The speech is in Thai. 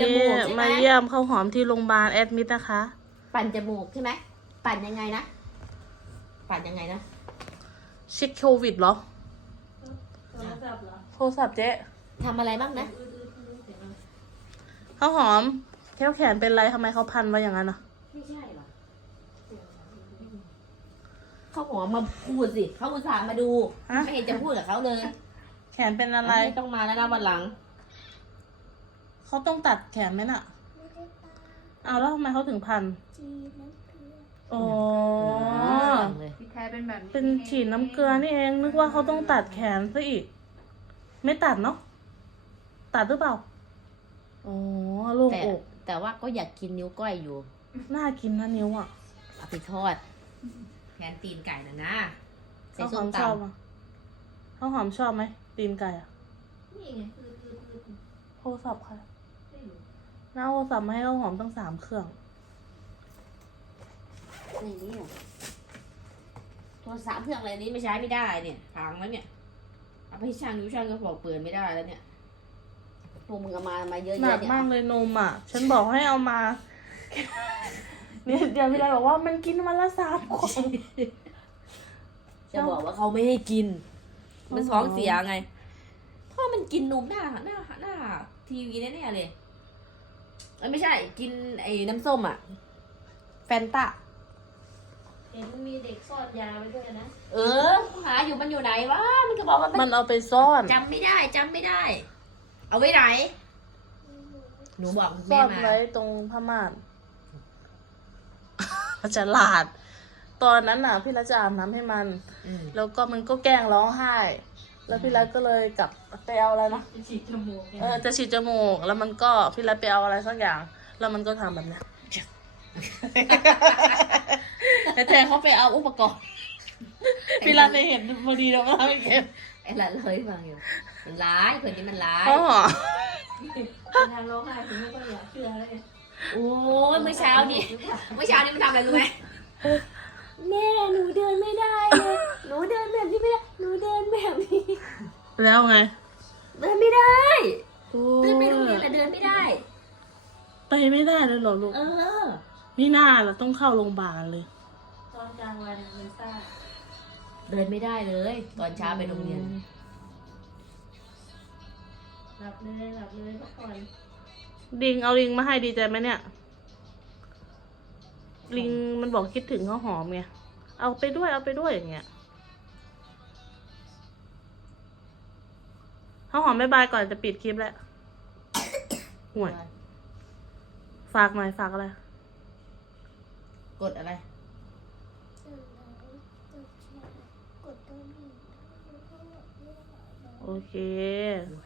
จมูกใช่ไหม มาเยี่ยมข้าวหอมที่โรงพยาบาลแอดมิดนะคะ ปั่นจมูกใช่ไหม ปั่นยังไงนะ ปั่นยังไงนะ เช็คโควิดเหรอ โทรศัพท์เจ๊ทำอะไรบ้างนะข้าวหอม แค่แขนเป็นไรทำไมเขาพันไว้อย่างนั้นอะ ไม่ใช่หรอเขาหัวมาพูดสิ เขาอุตส่าห์มาดู ฮะ ไม่เห็นจะพูดกับเขาเลย แขนเป็นอะไร ไม่ต้องมาแล้วนะวันหลัง เขาต้องตัดแขนไหมน่ะเอาแล้วทำไมเขาถึงพันอ๋อ เลยพี่แท้เป็นแบบนี้เป็นฉีดน้ำเกลือนี่เอง นึกว่าเขาต้องตัดแขนซะอีก ไม่ตัดเนาะ ตัดหรือเปล่า อ๋อโลูกแต่อก แต่ว่าก็อยากกินนิ้วก้อยอยู่น่ากินนะนิ้วอะเอาไปทอด แทนตีนไก่นะนะใส่ข้าวหส้อมมตชอบอะข้าวหอมชอบไหมตีนไก่อะำนี่ไงคือคือคือโทรศัพท์ใครไม่รู้ น้าโทรศัพท์มาให้ข้าวหอมตั้งสามเครื่องนี่อะโทรศัพท์เครื่องอะไรนี้ไม่ใช้ไม่ได้เนี่ยพังแล้วเนี่ยเอาไปให้ช่างยูช่างก็บอกเปิดไม่ได้แล้วเนี่ยพวกมึงเอามามาเยอะหนัแยะกเนี่ยมากเลยนมอะ ฉันบอกให้เอามา เนี่ยเดี๋ยวพี่ไรบอกว่ามันกินวันละสามขวดจะบอกว่าเขาไม่ให้กิน มันอ๋อท้องเสียไงเพราะมันกินนมหน้าหน้าหน้าทีวีแน่ๆเลยเอ้ยไม่ใช่ กินไอ้น้ำส้มอะ แฟนตาเห็นมีเด็กซ่อนยาไว้ด้วยนะ เออหาอยู่มันอยู่ไหนวะ มันก็บอกว่ามัมันนเอาไปซ่อน จำไม่ได้จำไม่ได้ เอาไว้ไหน หนูบอกซ่แม่อนมา ไว้ตรงผ้าม่าน ฉลาด ตอนนั้นน่ะ พี่รัชจะอาบน้ำให้มัน อืมแล้วก็มันก็แกล้งร้องไห้ แล้วพี่รัชก็เลยกลับไปเอาอะไรนะจะฉีดจมูกเออจะฉีดจมูก แล้วมันก็พี่รัชไปเอาอะไรสักอย่าง แล้วมันก็ทำแบบเนี้ยแต่แทนเขาไปเอาอุปกรณ์พี่รัชไปเห็นพอดีแล้วก็ทำให้เก็บไอ้ละเลยฟังอยู่มันร้ายคนนี้มันร้ายอ๋อทางร้องไห้ผมไม่ก็อยากเชื่อเลยโอ้ยเมื่อเช้านี่เมื่อเช้านี่มันทำอะไรรู้ไหมแม่หนูเดินไม่ได้เลย หนูเดินแบบนี้ไม่ได้ หนูเดินแบบนี้ แล้วไง เดินไม่ได้ เดินไปโรงเรียนแต่เดินไม่ได้ ไปไม่ได้เลยเหรอลูกเออนี่น่าเราต้องเข้าโรงพยาบาลเลย ตอนกลางวันมันซ่าเดินไม่ได้เลย ตอนเช้าไปโรงเรียน หลับเลยหลับเลยพักผ่อนลิงเอาลิงมาให้ดีใจไหมเนี่ย ลิงมันบอกคิดถึงข้าวหอมไง เอาไปด้วยเอาไปด้วยอย่างเงี้ย ข้าวหอมบายบายก่อนจะปิดคลิปแล้วห่วย ฝากหน่อยฝากอะไร กดอะไร โอเคโอเค